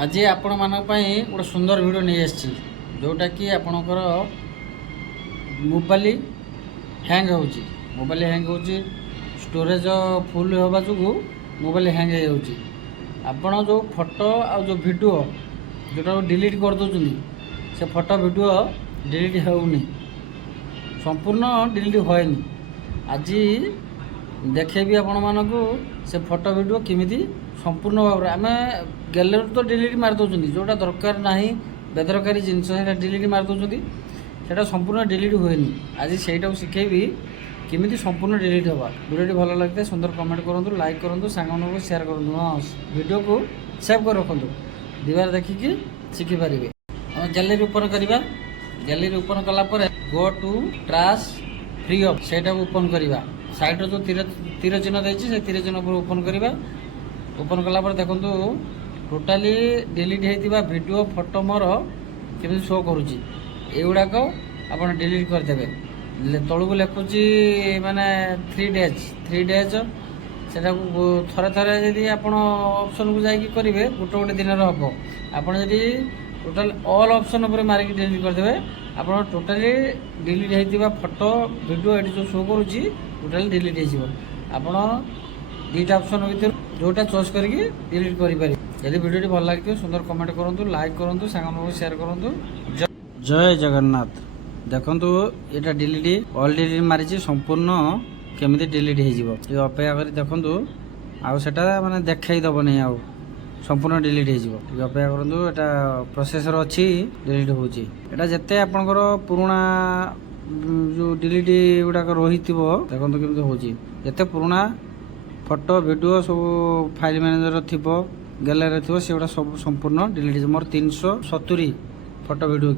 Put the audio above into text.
आज आपण मानक पई गोटे सुंदर वीडियो नहीं आसी जोटा कि आपणकर मोबाइल हैंग होची मोबाइल हैंग होची स्टोरेज फुल होबा जुगु मोबाइल हैंग हो जाउची। आपण जो फोटो आ जो वीडियो जोटा डिलीट कर दोचुनी से फोटो वीडियो डिलीट होउनी संपूर्ण डिलीट होएनी। आज देखेबी आपण मानक से फोटो वीडियो किमिति संपूर्ण भाव आम गैलरी तो डिलीट मार दौरान जोटा दरकार ना बेदरकारी जिनस डिलीट मार दौरान से संपूर्ण डिलीट हुए। आज से शिखेबी किमिति संपूर्ण डिलीट होगा। वीडियो भल लगता है सुंदर कमेंट करूँ, लाइक करूँ, सांग शेयर करूँ, हाँ वीडियो को सेव कर रखु दीवार देखिकी शिखिपारे। गैलरी ओपन करवा, गैलरी ओपन कलापर go to trash free of से ओपन करवा। साइड जो तीर चिन्ह देती से तीर चिन्ह पर ओपन करवा। ओपन कलापर देखो टोटाली डिलीट होता वीडियो फोटो मोर केमी शो करुच्ची एगुड़ाक आप डिलीट करदे। तलू लिखुची माने 3 डेज से थे थे जी आप ऑप्शन को जाकि करेंगे गोटे गोटे दिन हम आपड़ जी टोटाल ऑल ऑप्शन उपर मारिक डिलीट करदे आप टोटाली डिलीट होता फोटो वीडियो ये जो शो करुच्ची टोटाली डिलीट हो दुईटा ऑप्शन भर जोटा चॉइस करके डिलीट करें। यदि वीडियो भल लगे सुंदर कमेंट करूँ, लाइक करूँ, सांग शेयर करूँ। जय जगन्नाथ। देखु यहाँ डिलीट ऑल डिलीट मारी संपूर्ण केमी डिलीट हो अपेक्षा कर देखु आटा मानने देखईदबनी आ संपूर्ण डिलीट हो अपेक्षा करूँ। यहाँ प्रोसेसर अच्छी डिलीट होटा जिते आपंकर पुराणा जो डिलीट गुड़ाक रही देखो केमी हो जिते पुराणा फोटो वीडियो सब फाइल मैनेजर थी गैलरी थी से सब संपूर्ण डिलीट मोर 370 फोटो वीडियो।